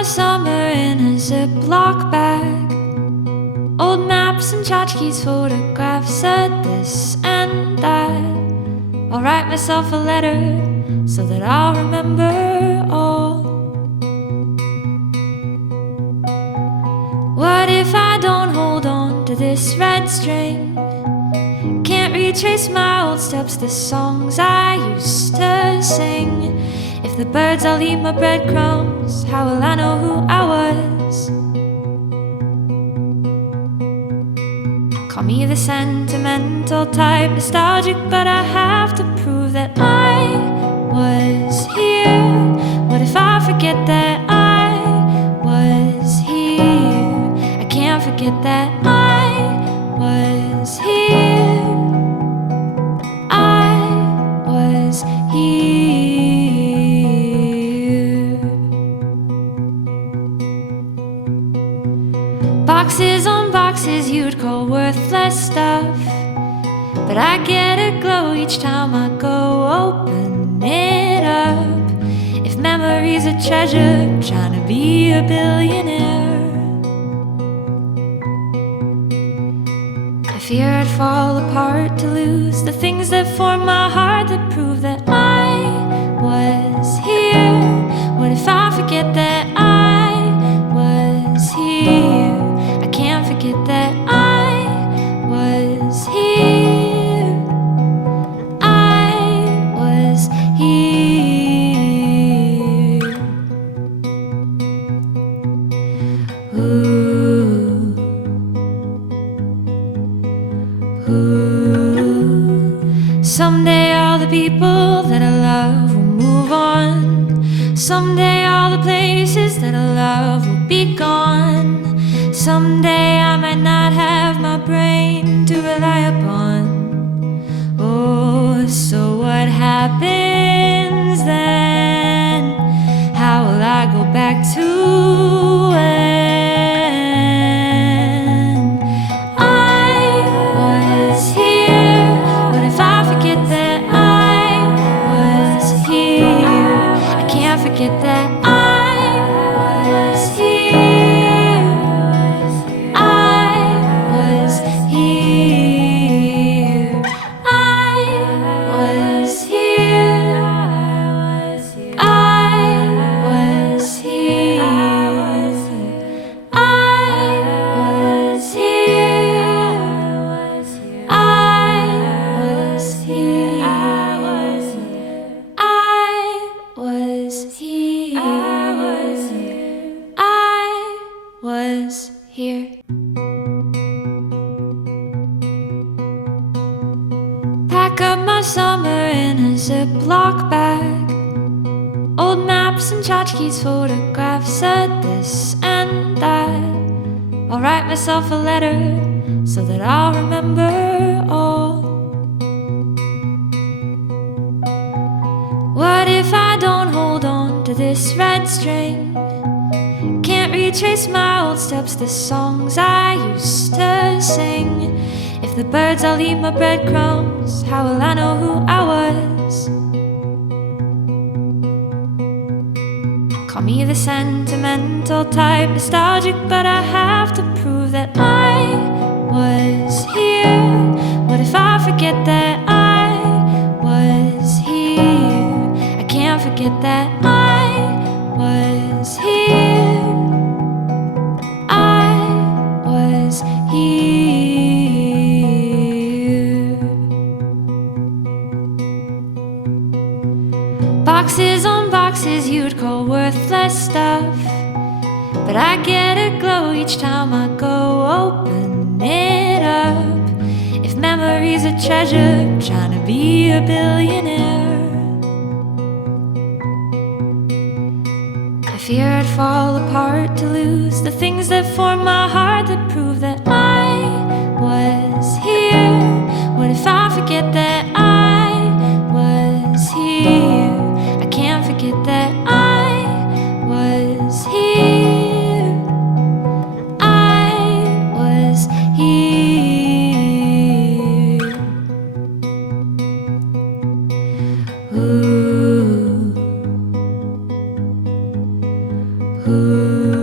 my summer in a Ziploc bag. Old maps and tchotchkes, photographs of this and that. I'll write myself a letter so that I'll remember all. What if I don't hold on to this red string? Can't retrace my old steps, the songs I used to sing. If the birds all eat my breadcrumbs, how will I know who I was? Call me the sentimental type, nostalgic, but I have to prove that I was here. What if I forget that I was here? I can't forget that I was here. I was here. Boxes on boxes you'd call worthless stuff, but I get a glow each time I go open it up. If memory's a treasure, I'm trying to be a billionaire. I fear I'd fall apart to lose the things that form my heart, that prove that I was here. What if I forget that I was here? I can't forget that I was here. I was here. Ooh. Ooh. Someday all the people that I love will move on. Someday all the places that I love will be gone. Someday I might not have my brain to rely upon. Oh, so what happens then? How will I go back to when I was here? What if I forget that I was here? I can't forget that I was here. I was here. I was here. I was here. I was here. I was here. I was here. I was here. Pack up my summer in a Ziploc bag. Old maps and tchotchkes, photographs of this and that. I'll write myself a letter so that I'll remember all. What if I don't hold on to this red string? Can't retrace my old steps, the songs I used to sing. If the birds all eat my breadcrumbs, how will I know who I was? Call me the sentimental type, nostalgic, but I have to prove that I was here. What if I forget that I was here? I can't forget that I was here. I was here. Boxes on boxes you'd call worthless stuff, but I get a glow each time I go open it up. If memory's a treasure, I'm trying to be a billionaire. I fear I'd fall apart to lose the things that form my heart, that prove that I was here. What if I forget that I was here? I can't forget that I was here. I was here. Ooh. Ooh.